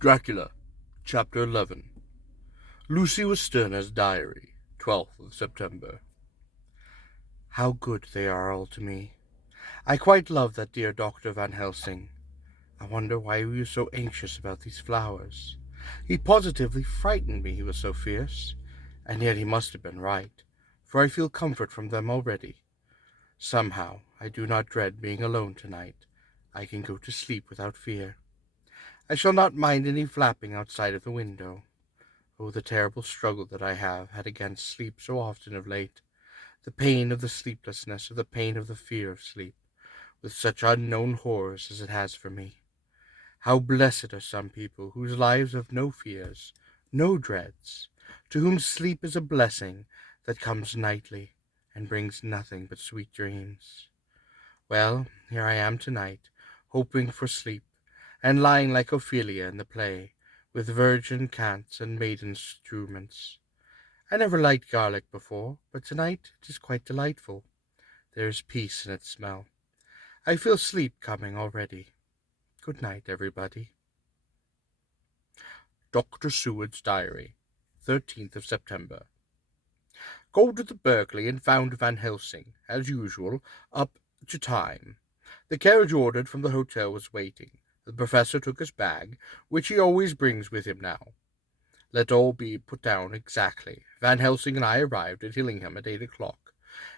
Dracula, Chapter 11. Lucy Westenra's Diary, 12th of September. How good they are all to me. I quite love that dear Dr. Van Helsing. I wonder why he was so anxious about these flowers. He positively frightened me, he was so fierce. And yet he must have been right, for I feel comfort from them already. Somehow I do not dread being alone tonight. I can go to sleep without fear. I shall not mind any flapping outside of the window. Oh, the terrible struggle that I have had against sleep so often of late, the pain of the sleeplessness, or the pain of the fear of sleep, with such unknown horrors as it has for me. How blessed are some people whose lives have no fears, no dreads, to whom sleep is a blessing that comes nightly and brings nothing but sweet dreams. Well, here I am tonight, hoping for sleep, and lying like Ophelia in the play, with virgin cants and maiden struments. I never liked garlic before, but tonight it is quite delightful. There is peace in its smell. I feel sleep coming already. Good night, everybody. Dr. Seward's Diary, 13th of September. Called to the Berkeley and found Van Helsing, as usual, up to time. The carriage ordered from the hotel was waiting. The professor took his bag, which he always brings with him now. Let all be put down exactly. Van Helsing and I arrived at Hillingham at 8 o'clock.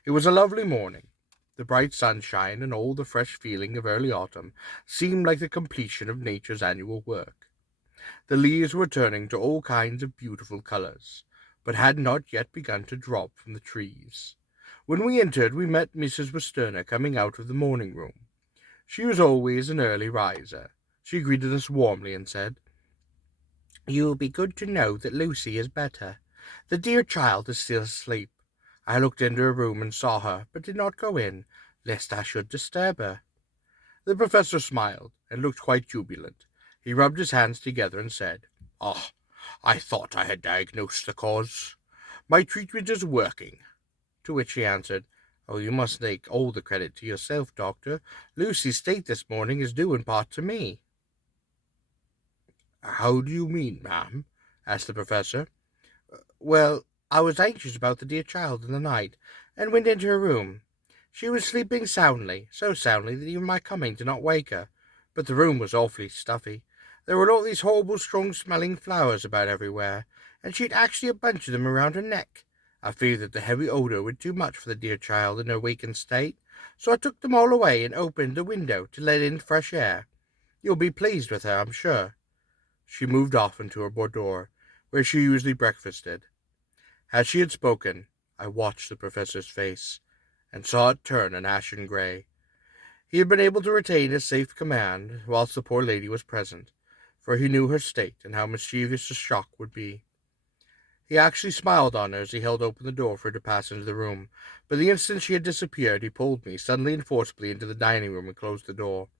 It was a lovely morning. The bright sunshine and all the fresh feeling of early autumn seemed like the completion of nature's annual work. The leaves were turning to all kinds of beautiful colors, but had not yet begun to drop from the trees. When we entered, we met Mrs. Westenra coming out of the morning room. She was always an early riser. She greeted us warmly and said, "You will be good to know that Lucy is better. The dear child is still asleep. I looked into her room and saw her, but did not go in, lest I should disturb her." The professor smiled and looked quite jubilant. He rubbed his hands together and said, "Ah, I thought I had diagnosed the cause. My treatment is working." To which he answered, "Oh, you must take all the credit to yourself, doctor. Lucy's state this morning is due in part to me." "How do you mean, ma'am?" asked the professor. "Well, I was anxious about the dear child in the night, and went into her room. She was sleeping soundly, so soundly that even my coming did not wake her, but the room was awfully stuffy. There were all these horrible strong-smelling flowers about everywhere, and she had actually a bunch of them around her neck. I feared that the heavy odor would do much for the dear child in her wakened state, so I took them all away and opened the window to let in fresh air. You'll be pleased with her, I'm sure." She moved off into her boudoir, where she usually breakfasted. As she had spoken, I watched the professor's face, and saw it turn an ashen gray. He had been able to retain his safe command whilst the poor lady was present, for he knew her state and how mischievous the shock would be. He actually smiled on her as he held open the door for her to pass into the room, but the instant she had disappeared he pulled me suddenly and forcibly into the dining room and closed the door.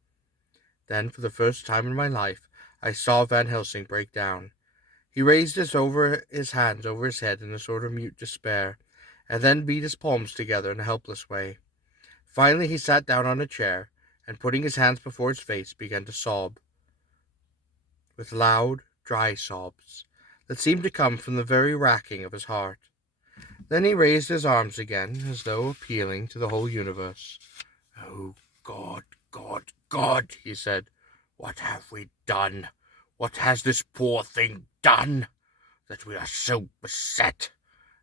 Then, for the first time in my life, I saw Van Helsing break down. He raised his hands over his head in a sort of mute despair, and then beat his palms together in a helpless way. Finally he sat down on a chair, and putting his hands before his face, began to sob, with loud, dry sobs that seemed to come from the very racking of his heart. Then he raised his arms again, as though appealing to the whole universe. "Oh, God, God, God," he said, "what have we done? What has this poor thing done, that we are so beset?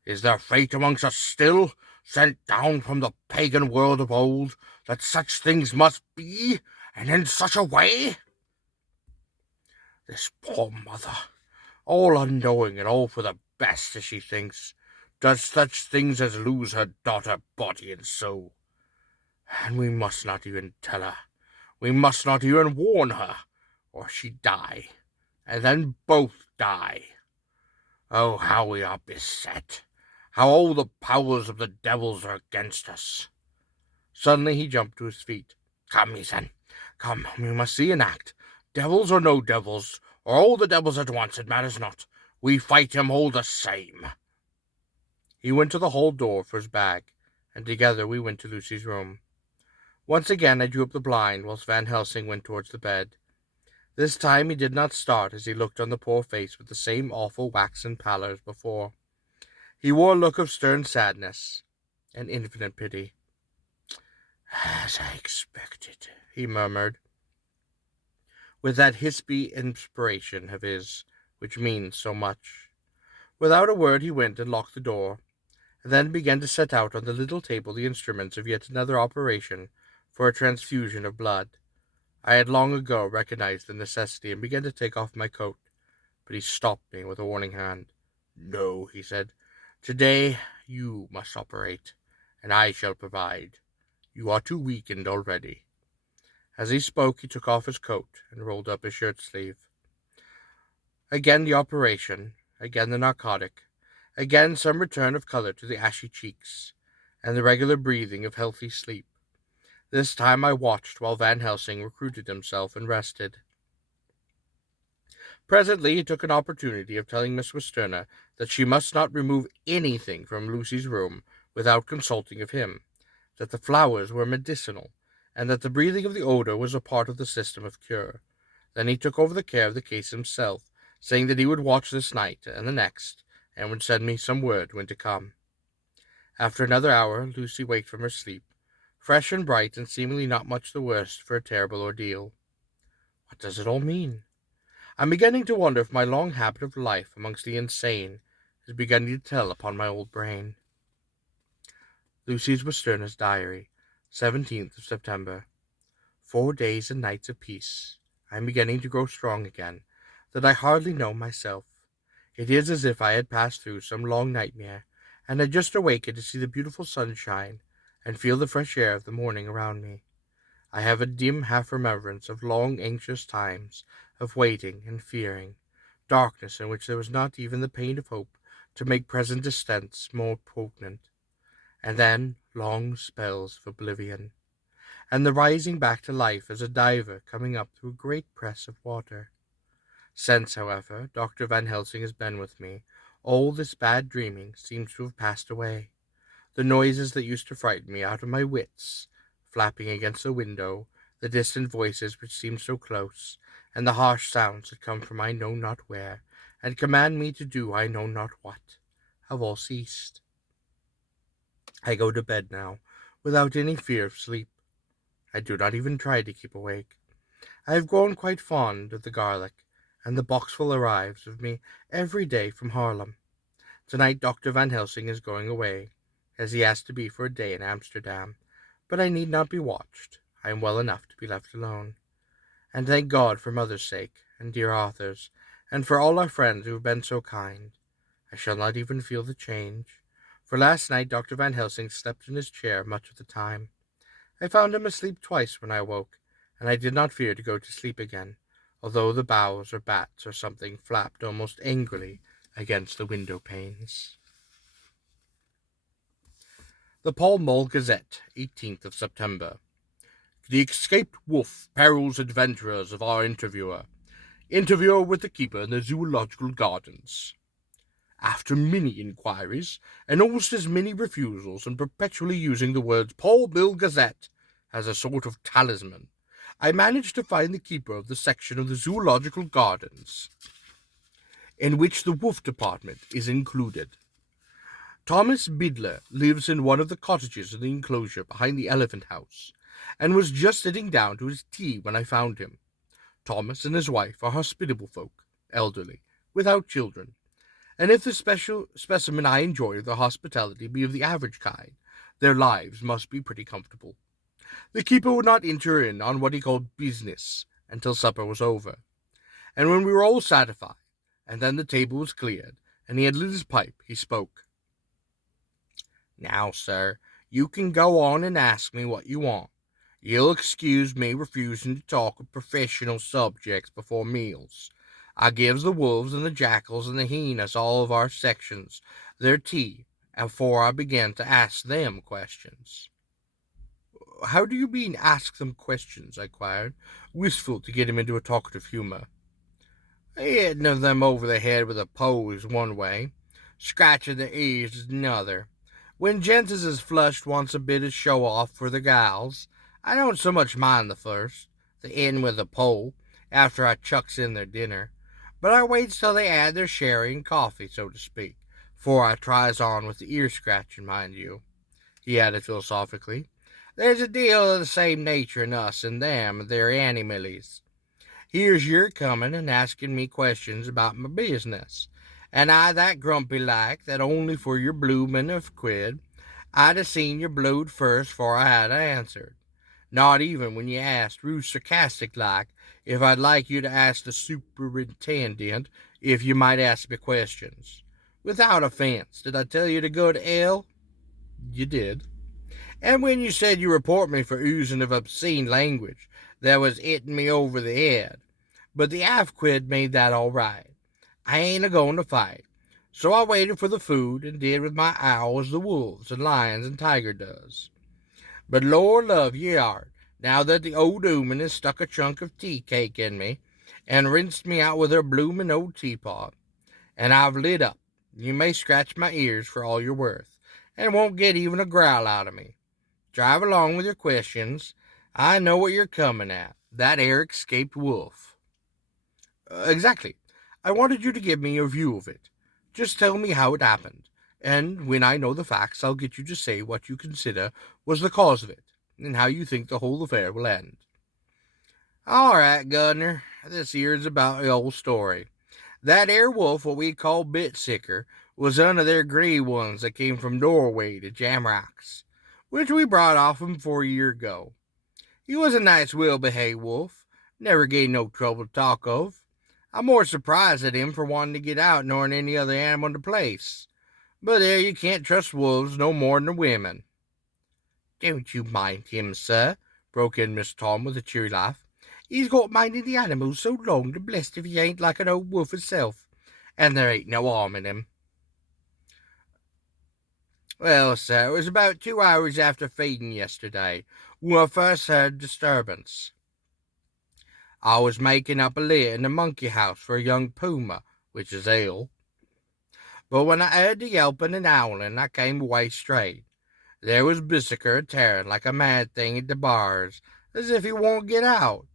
Is there fate amongst us still, sent down from the pagan world of old, that such things must be, and in such a way? This poor mother, all unknowing and all for the best, as she thinks, does such things as lose her daughter body and soul. And we must not even tell her. We must not even warn her, or she die, and then both die. Oh, how we are beset! How all the powers of the devils are against us." Suddenly he jumped to his feet. "Come, he said. Come, we must see an act. Devils or no devils, or all the devils at once, it matters not. We fight him all the same." He went to the hall door for his bag, and together we went to Lucy's room. Once again I drew up the blind, whilst Van Helsing went towards the bed. This time he did not start as he looked on the poor face with the same awful waxen pallor as before. He wore a look of stern sadness and infinite pity. "As I expected," he murmured, with that hispy inspiration of his which means so much. Without a word he went and locked the door, and then began to set out on the little table the instruments of yet another operation for a transfusion of blood. I had long ago recognized the necessity and began to take off my coat, but he stopped me with a warning hand. "No," he said. "Today you must operate, and I shall provide. You are too weakened already." As he spoke, he took off his coat and rolled up his shirt sleeve. Again the operation, again the narcotic, again some return of color to the ashy cheeks, and the regular breathing of healthy sleep. This time I watched while Van Helsing recruited himself and rested. Presently he took an opportunity of telling Miss Westerner that she must not remove anything from Lucy's room without consulting of him, that the flowers were medicinal, and that the breathing of the odor was a part of the system of cure. Then he took over the care of the case himself, saying that he would watch this night and the next, and would send me some word when to come. After another hour, Lucy waked from her sleep, fresh and bright, and seemingly not much the worse for a terrible ordeal. What does it all mean? I'm beginning to wonder if my long habit of life amongst the insane is beginning to tell upon my old brain. Lucy's Westerner's Diary, 17th of September. 4 days and nights of peace. I am beginning to grow strong again, that I hardly know myself. It is as if I had passed through some long nightmare, and had just awakened to see the beautiful sunshine, and feel the fresh air of the morning around me. I have a dim half-remembrance of long anxious times, of waiting and fearing, darkness in which there was not even the pain of hope to make present distance more poignant, and then long spells of oblivion, and the rising back to life as a diver coming up through a great press of water. Since, however, Dr. Van Helsing has been with me, all this bad dreaming seems to have passed away. The noises that used to frighten me out of my wits, flapping against the window, the distant voices which seemed so close, and the harsh sounds that come from I know not where, and command me to do I know not what, have all ceased. I go to bed now, without any fear of sleep. I do not even try to keep awake. I have grown quite fond of the garlic, and the boxful arrives of me every day from Haarlem. Tonight Dr. Van Helsing is going away, as he asked to be for a day in Amsterdam, but I need not be watched. I am well enough to be left alone. And thank God for mother's sake, and dear Arthur's, and for all our friends who have been so kind. I shall not even feel the change, for last night Dr. Van Helsing slept in his chair much of the time. I found him asleep twice when I awoke, and I did not fear to go to sleep again, although the boughs or bats or something flapped almost angrily against the window panes. The Pall Mall Gazette, 18th of September. The escaped wolf perils adventurers of our interviewer. Interviewer with the keeper in the Zoological Gardens. After many inquiries, and almost as many refusals, and perpetually using the words Pall Mall Gazette as a sort of talisman, I managed to find the keeper of the section of the Zoological Gardens in which the wolf department is included. Thomas Bidler lives in one of the cottages in the enclosure behind the elephant house, and was just sitting down to his tea when I found him. Thomas and his wife are hospitable folk, elderly, without children, and if the special specimen I enjoy of their hospitality be of the average kind, their lives must be pretty comfortable. The keeper would not enter in on what he called business until supper was over, and when we were all satisfied, and then the table was cleared, and he had lit his pipe, he spoke. "Now, sir, you can go on and ask me what you want. You'll excuse me refusing to talk of professional subjects before meals. I gives the wolves and the jackals and the hyenas all of our sections their tea afore I begin to ask them questions." "How do you mean, ask them questions?" I inquired, wistful to get him into a talkative humor. "Hitting of them over the head with a pole is one way, scratching their ears is another. When gents is as flushed wants a bit of show off for the gals, I don't so much mind the first, the end with the pole. after I chucks in their dinner, but I waits till they add their sherry and coffee, so to speak, before I tries on with the ear scratching, mind you," he added philosophically. "There's a deal of the same nature in us and them, they're animalies. Here's yer comin' and asking me questions about my business, and I that grumpy like that only for your bloomin' of quid I'd 'a' seen yer blowed first 'fore I had 'a answered. Not even when you asked, real sarcastic like, if I'd like you to ask the superintendent if you might ask me questions. Without offense, did I tell you to go to hell? You did. And when you said you report me for oozing of obscene language, that was hitting me over the head. But the half quid made that all right. I ain't a going to fight. So I waited for the food and did with my owl as the wolves and lions and tiger does. But Lord love ye art, now that the old ooman has stuck a chunk of tea cake in me and rinsed me out with her bloomin' old teapot, and I've lit up, you may scratch my ears for all you're worth, and won't get even a growl out of me. Drive along with your questions. I know what you're coming at. That air escaped wolf. Exactly. I wanted you to give me your view of it. Just tell me how it happened, and when I know the facts, I'll get you to say what you consider was the cause of it, and how you think the whole affair will end. All right, Governor, this here's about the old story. That air wolf, what we call Bitsicker, was one of their gray ones that came from Norway to Jamrocks, which we brought off him 4 year ago. He was a nice, well-behaved wolf, never gave no trouble to talk of. I'm more surprised at him for wanting to get out nor any other animal in the place. But there, you can't trust wolves no more than women. Don't you mind him, sir, broke in Miss Tom with a cheery laugh. He's got minding the animals so long, the blessed if he ain't like an old wolf himself, and there ain't no harm in him. Well, sir, it was about 2 hours after feeding yesterday when I first heard disturbance. I was making up a litter in the monkey house for a young puma, which is ill. But when I heard the yelping and howling, I came away straight. There was Bissiker tearing like a mad thing at the bars, as if he won't get out.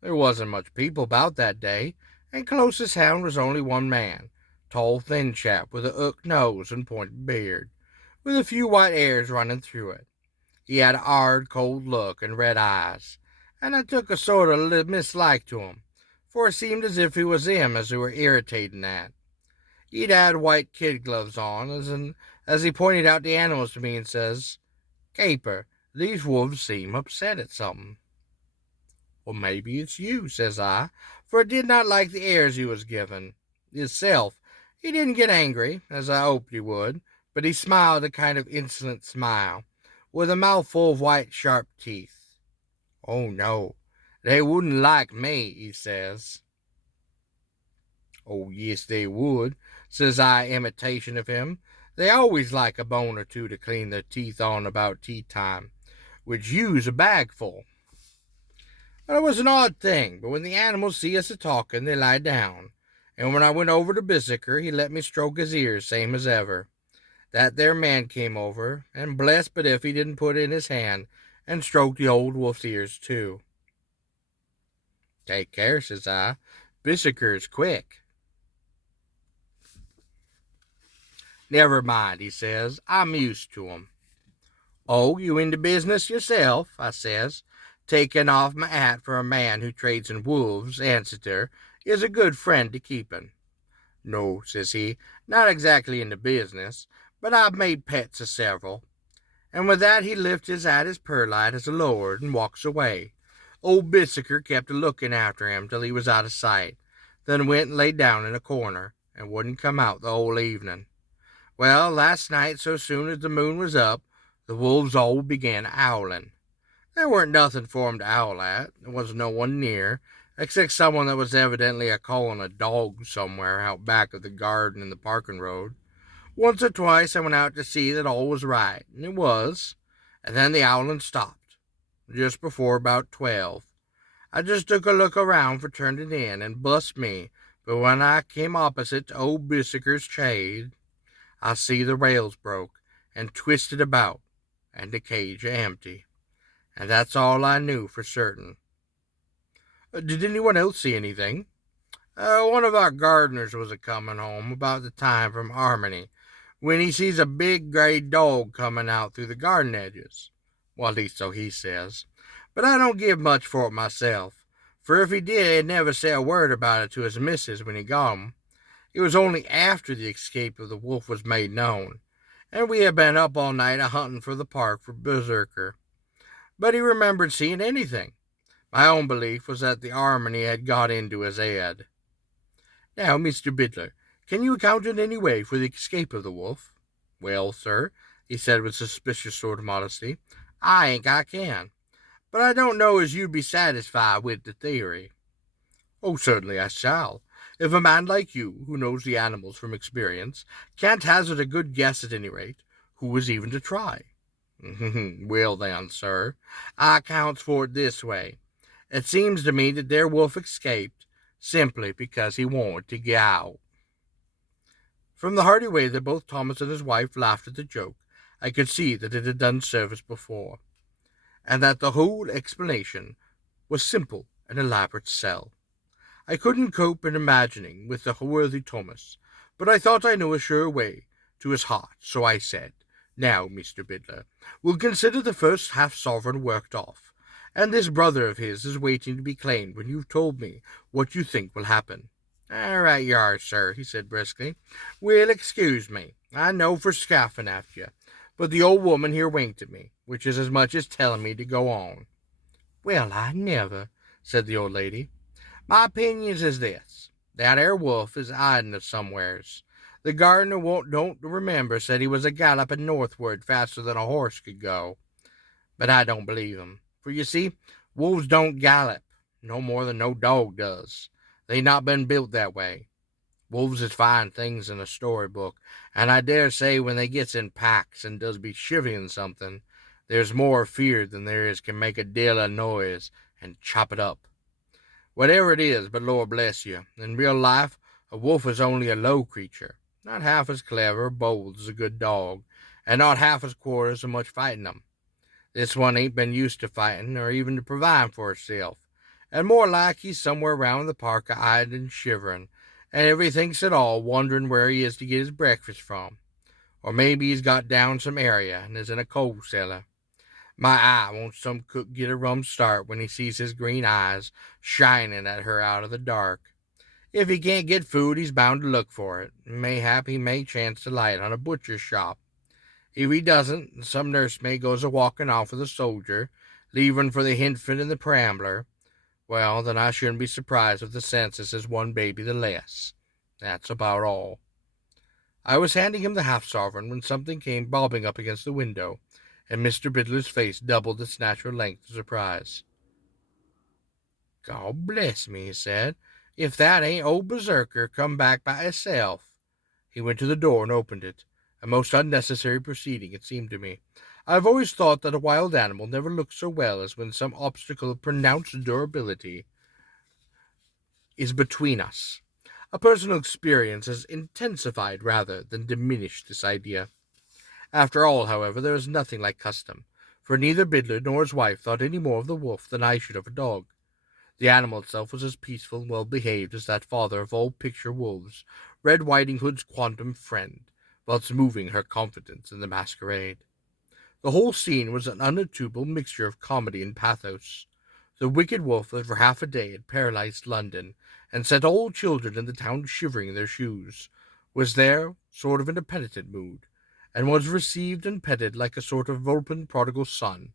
There wasn't much people about that day, and closest hound was only one man, tall, thin chap with a hooked nose and pointed beard, with a few white hairs running through it. He had a hard, cold look and red eyes, and I took a sort of mislike to him, for it seemed as if it was him as we were irritating at. He'd had white kid gloves on, as he pointed out the animals to me and says, "Caper, these wolves seem upset at something." "Well, maybe it's you," says I, for I did not like the airs he was giving. Himself, he didn't get angry, as I hoped he would, but he smiled a kind of insolent smile, with a mouthful of white, sharp teeth. "Oh, no, they wouldn't like me," he says. "Oh, yes, they would," says I, imitation of him. "They always like a bone or two to clean their teeth on about tea time, which you's a bagful." But it was an odd thing, but when the animals see us a talking, they lie down, and when I went over to Bissiker, he let me stroke his ears, same as ever. That there man came over, and blessed but if he didn't put in his hand and stroke the old wolf's ears too. "Take care," says I. "Bissiker's quick." "Never mind," he says. "I'm used to 'em." "Oh, you into business yourself?" I says, taking off my hat for a man who trades in wolves, Ansiter, is a good friend to keepin'. "No," says he, "not exactly into business, but I've made pets of several." And with that he lifts his hat as perlite as a lord and walks away. Old Bissiker kept a looking after him till he was out of sight, then went and laid down in a corner, and wouldn't come out the whole evening. Well, last night, so soon as the moon was up, the wolves all began howling. There weren't nothing for 'em to howl at. There wasn't no one near, except someone that was evidently a-calling a dog somewhere out back of the garden in the parking road. Once or twice I went out to see that all was right, and it was, and then the howling stopped, just before about 12. I just took a look around for turning in, and bless me, but when I came opposite to old Bissiker's shade, I see the rails broke and twisted about, and the cage empty. And that's all I knew for certain. Did anyone else see anything? One of our gardeners was a comin' home about the time from Harmony, when he sees a big gray dog comin' out through the garden edges. Well, at least so he says. But I don't give much for it myself, for if he did, he'd never say a word about it to his missus when he got him. It was only after the escape of the wolf was made known, and we had been up all night a hunting for the park for Berserker. But he remembered seeing anything. My own belief was that the harmony had got into his head. Now, Mr. Biddler, can you account in any way for the escape of the wolf? Well, sir, he said with suspicious sort of modesty, I think I can. But I don't know as you'd be satisfied with the theory. Oh, certainly I shall. If a man like you, who knows the animals from experience, can't hazard a good guess at any rate, who is even to try? Well then, sir, I accounts for it this way. It seems to me that their wolf escaped simply because he wanted to get out. From the hearty way that both Thomas and his wife laughed at the joke, I could see that it had done service before, and that the whole explanation was simple and elaborate sell. I couldn't cope in imagining with the worthy Thomas, but I thought I knew a sure way to his heart, so I said, Now, Mr. Biddler, we'll consider the first half-sovereign worked off, and this brother of his is waiting to be claimed when you've told me what you think will happen. All right you are, sir, he said briskly. Well, excuse me, I know for scoffing at you, but the old woman here winked at me, which is as much as telling me to go on. Well, I never, said the old lady. My opinions is this. That 'ere wolf is hiding us somewheres. The gardener don't remember said he was a galloping northward faster than a horse could go. But I don't believe him. For you see, wolves don't gallop, no more than no dog does. They not been built that way. Wolves is fine things in a storybook, and I dare say when they gets in packs and does be chivying something, there's more fear than there is can make a deal of noise and chop it up. Whatever it is, but Lord bless you, in real life a wolf is only a low creature, not half as clever or bold as a good dog, and not half as quarter so much fighting 'em. This one ain't been used to fighting, or even to providing for herself, and more like he's somewhere round the park a-hiding and shivering, and if he thinks at all, wondering where he is to get his breakfast from. Or maybe he's got down some area and is in a coal cellar. My eye, won't some cook get a rum start when he sees his green eyes shining at her out of the dark. If he can't get food, he's bound to look for it. Mayhap he may chance to light on a butcher's shop. If he doesn't, some nursemaid goes a-walking off with a soldier, leaving for the hinfant and the prambler. Well, then I shouldn't be surprised if the census is one baby the less. That's about all. I was handing him the half-sovereign when something came bobbing up against the window, and Mr. Biddler's face doubled its natural length of surprise. God bless me, he said, if that ain't old Berserker come back by hisself. He went to the door and opened it, a most unnecessary proceeding, it seemed to me. I've always thought that a wild animal never looks so well as when some obstacle of pronounced durability is between us. A personal experience has intensified rather than diminished this idea. After all, however, there is nothing like custom, for neither Biddler nor his wife thought any more of the wolf than I should of a dog. The animal itself was as peaceful and well behaved as that father of all picture wolves, Red Riding Hood's quantum friend, whilst moving her confidence in the masquerade. The whole scene was an unattainable mixture of comedy and pathos. The wicked wolf that for half a day had paralyzed London, and set all children in the town shivering in their shoes, was there, sort of in a penitent mood, and was received and petted like a sort of vulpine prodigal son.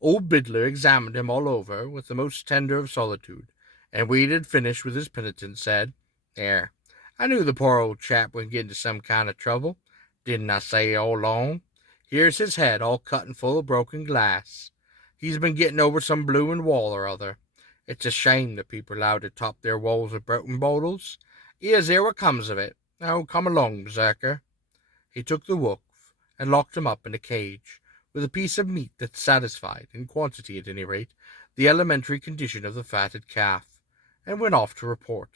Old Biddler examined him all over with the most tender of solicitude, and when he had finished with his penitence, said, There, I knew the poor old chap would get into some kind of trouble. Didn't I say all along? Here's his head all cut and full of broken glass. He's been getting over some bloomin' wall or other. It's a shame that people allow to top their walls with broken bottles. Here's there what comes of it. Oh, come along, Berserker. He took the wolf and locked him up in a cage, with a piece of meat that satisfied, in quantity at any rate, the elementary condition of the fatted calf, and went off to report.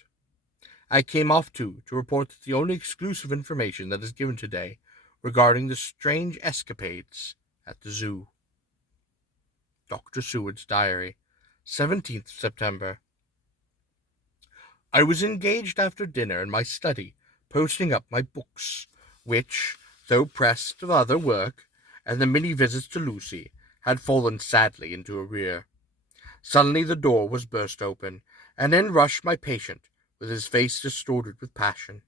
I came off, too, to report that the only exclusive information that is given today regarding the strange escapades at the zoo. Dr. Seward's Diary, 17th September. I was engaged after dinner in my study, posting up my books, which, though pressed with other work, and the many visits to Lucy, had fallen sadly into arrear. Suddenly the door was burst open, and in rushed my patient, with his face distorted with passion.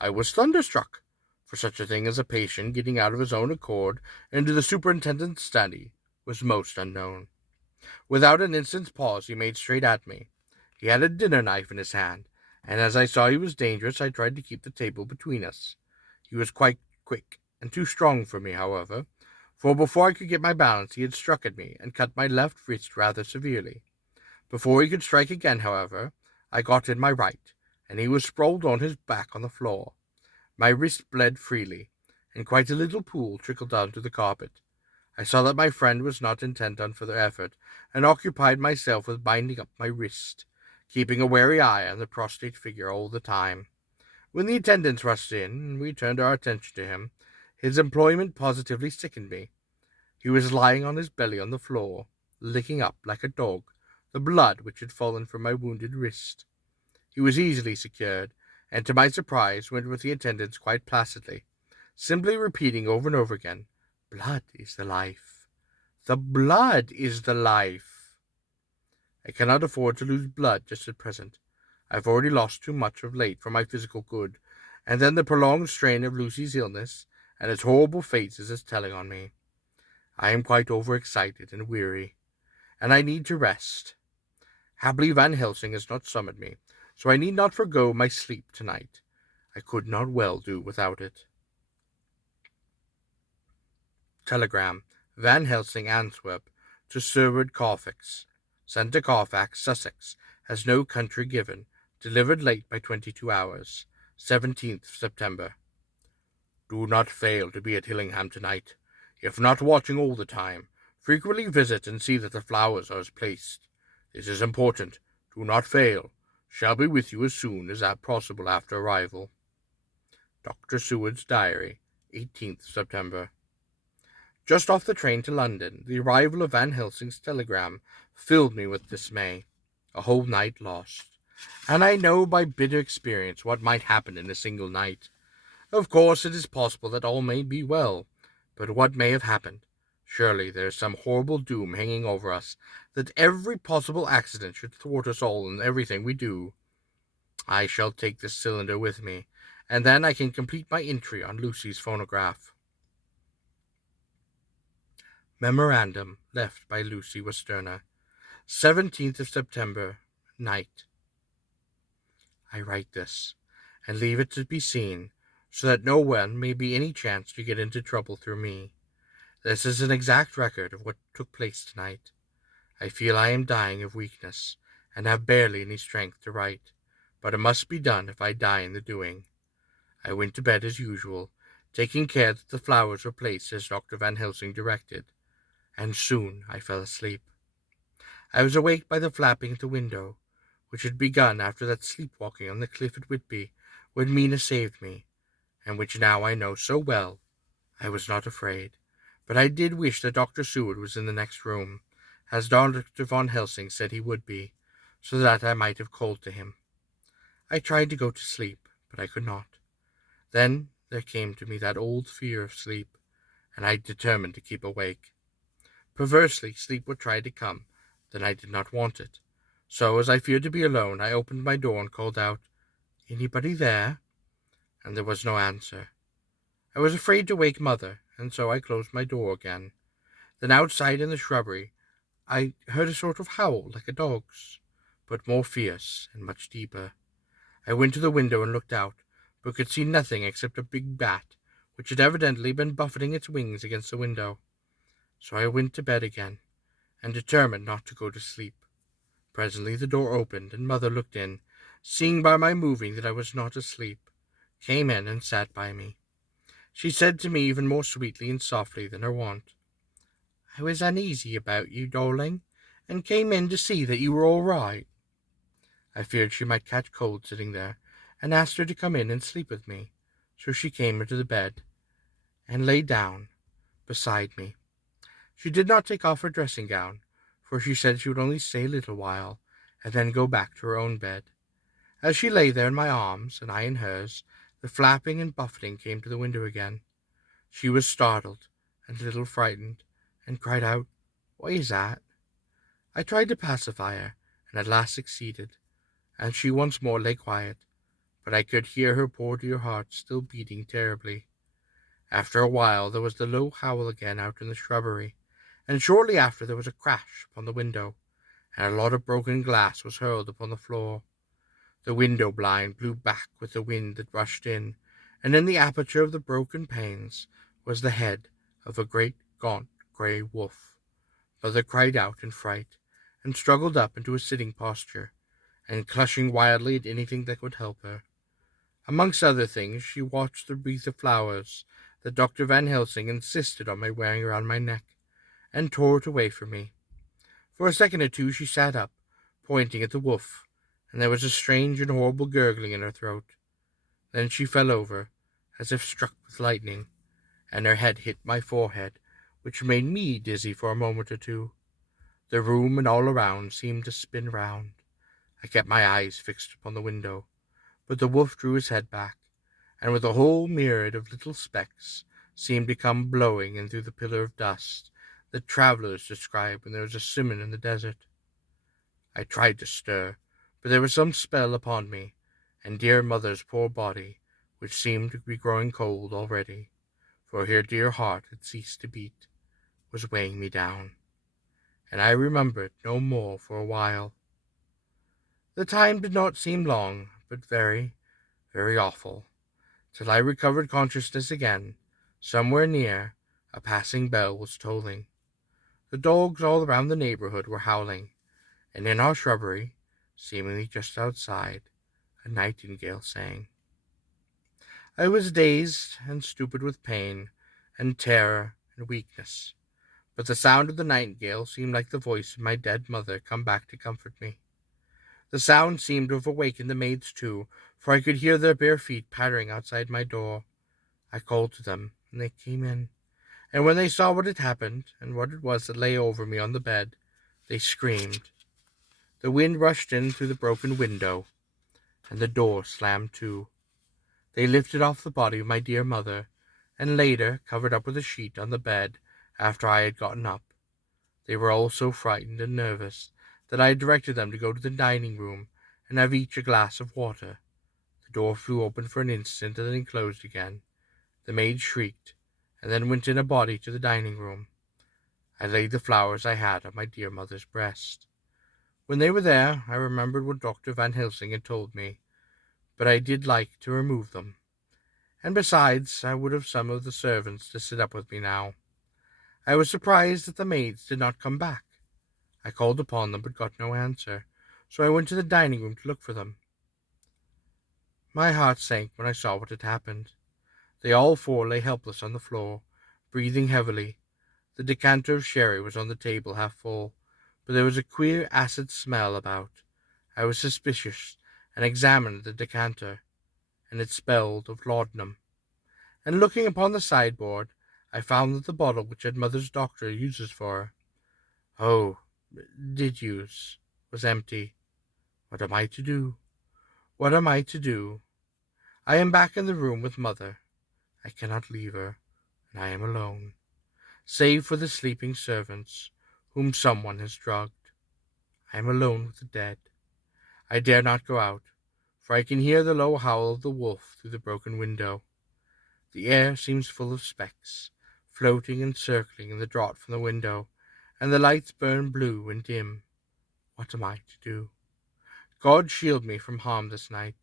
I was thunderstruck, for such a thing as a patient getting out of his own accord into the superintendent's study was most unknown. Without an instant's pause, he made straight at me. He had a dinner knife in his hand, and as I saw he was dangerous, I tried to keep the table between us. He was quite quick, and too strong for me, however, for before I could get my balance, he had struck at me and cut my left wrist rather severely. Before he could strike again, however, I got in my right, and he was sprawled on his back on the floor. My wrist bled freely, and quite a little pool trickled down to the carpet. I saw that my friend was not intent on further effort, and occupied myself with binding up my wrist, keeping a wary eye on the prostrate figure all the time. When the attendants rushed in, and we turned our attention to him, his employment positively sickened me. He was lying on his belly on the floor, licking up, like a dog, the blood which had fallen from my wounded wrist. He was easily secured, and to my surprise went with the attendants quite placidly, simply repeating over and over again, "Blood is the life. The blood is the life." I cannot afford to lose blood just at present. I've already lost too much of late for my physical good, and then the prolonged strain of Lucy's illness and its horrible phases is telling on me. I am quite overexcited and weary, and I need to rest. Happily Van Helsing has not summoned me, so I need not forego my sleep tonight. I could not well do without it. Telegram, Van Helsing, Antwerp, to Sirward Carfax. Sent to Carfax, Sussex, has no country given. Delivered late by 22 hours. 17th September. Do not fail to be at Hillingham tonight. If not watching all the time, frequently visit and see that the flowers are as placed. This is important. Do not fail. Shall be with you as soon as possible after arrival. Dr. Seward's Diary, 18th September. Just off the train to London, the arrival of Van Helsing's telegram filled me with dismay. A whole night lost. And I know by bitter experience what might happen in a single night. Of course, it is possible that all may be well, but what may have happened? Surely there is some horrible doom hanging over us, that every possible accident should thwart us all in everything we do. I shall take this cylinder with me, and then I can complete my entry on Lucy's phonograph. Memorandum left by Lucy Westerner, 17th of September, night. I write this, and leave it to be seen, so that no one may be any chance to get into trouble through me. This is an exact record of what took place tonight. I feel I am dying of weakness, and have barely any strength to write, but it must be done if I die in the doing. I went to bed as usual, taking care that the flowers were placed as Dr. Van Helsing directed, and soon I fell asleep. I was awaked by the flapping at the window, which had begun after that sleepwalking on the cliff at Whitby, when Mina saved me, and which now I know so well. I was not afraid, but I did wish that Dr. Seward was in the next room, as Dr. Van Helsing said he would be, so that I might have called to him. I tried to go to sleep, but I could not. Then there came to me that old fear of sleep, and I determined to keep awake. Perversely, sleep would try to come, then I did not want it. So, as I feared to be alone, I opened my door and called out, "Anybody there?" And there was no answer. I was afraid to wake Mother, and so I closed my door again. Then outside in the shrubbery, I heard a sort of howl like a dog's, but more fierce and much deeper. I went to the window and looked out, but could see nothing except a big bat, which had evidently been buffeting its wings against the window. So I went to bed again, and determined not to go to sleep. Presently the door opened, and Mother looked in, seeing by my moving that I was not asleep, came in and sat by me. She said to me even more sweetly and softly than her wont, "I was uneasy about you, darling, and came in to see that you were all right." I feared she might catch cold sitting there, and asked her to come in and sleep with me, so she came into the bed, and lay down beside me. She did not take off her dressing-gown, for she said she would only stay a little while, and then go back to her own bed. As she lay there in my arms, and I in hers, the flapping and buffeting came to the window again. She was startled and a little frightened, and cried out, "What is that?" I tried to pacify her, and at last succeeded, and she once more lay quiet, but I could hear her poor dear heart still beating terribly. After a while there was the low howl again out in the shrubbery, and shortly after there was a crash upon the window, and a lot of broken glass was hurled upon the floor. The window blind blew back with the wind that rushed in, and in the aperture of the broken panes was the head of a great gaunt grey wolf. Mother cried out in fright, and struggled up into a sitting posture, and clutching wildly at anything that would help her. Amongst other things, she watched the wreath of flowers that Dr. Van Helsing insisted on my wearing around my neck, and tore it away from me. For a second or two she sat up, pointing at the wolf, and there was a strange and horrible gurgling in her throat. Then she fell over, as if struck with lightning, and her head hit my forehead, which made me dizzy for a moment or two. The room and all around seemed to spin round. I kept my eyes fixed upon the window, but the wolf drew his head back, and with a whole myriad of little specks seemed to come blowing in through the pillar of dust that travellers describe when there is a simon in the desert. I tried to stir, but there was some spell upon me, and dear mother's poor body, which seemed to be growing cold already, for her dear heart had ceased to beat, was weighing me down, and I remembered no more for a while. The time did not seem long, but very, very awful, till I recovered consciousness again. Somewhere near, a passing bell was tolling. The dogs all around the neighborhood were howling, and in our shrubbery, seemingly just outside, a nightingale sang. I was dazed and stupid with pain and terror and weakness, but the sound of the nightingale seemed like the voice of my dead mother come back to comfort me. The sound seemed to have awakened the maids too, for I could hear their bare feet pattering outside my door. I called to them, and they came in, and when they saw what had happened, and what it was that lay over me on the bed, they screamed. The wind rushed in through the broken window, and the door slammed to. They lifted off the body of my dear mother, and laid her, covered up with a sheet, on the bed after I had gotten up. They were all so frightened and nervous that I directed them to go to the dining room and have each a glass of water. The door flew open for an instant and then closed again. The maid shrieked, and then went in a body to the dining room. I laid the flowers I had on my dear mother's breast. When they were there, I remembered what Dr. Van Helsing had told me, but I did like to remove them. And besides, I would have some of the servants to sit up with me now. I was surprised that the maids did not come back. I called upon them, but got no answer, so I went to the dining room to look for them. My heart sank when I saw what had happened. They all four lay helpless on the floor, breathing heavily. The decanter of sherry was on the table half full, but there was a queer acid smell about. I was suspicious, and examined the decanter, and it smelled of laudanum. And looking upon the sideboard, I found that the bottle which mother's doctor uses for her, did use, was empty. What am I to do? What am I to do? I am back in the room with mother. I cannot leave her, and I am alone, save for the sleeping servants, whom someone has drugged. I am alone with the dead. I dare not go out, for I can hear the low howl of the wolf through the broken window. The air seems full of specks, floating and circling in the draught from the window, and the lights burn blue and dim. What am I to do? God shield me from harm this night.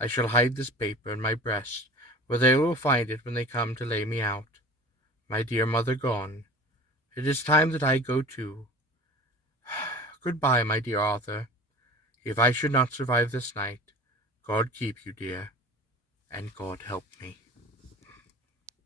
I shall hide this paper in my breast, where they will find it when they come to lay me out. My dear mother gone. It is time that I go too. Goodbye, my dear Arthur. If I should not survive this night, God keep you, dear, and God help me.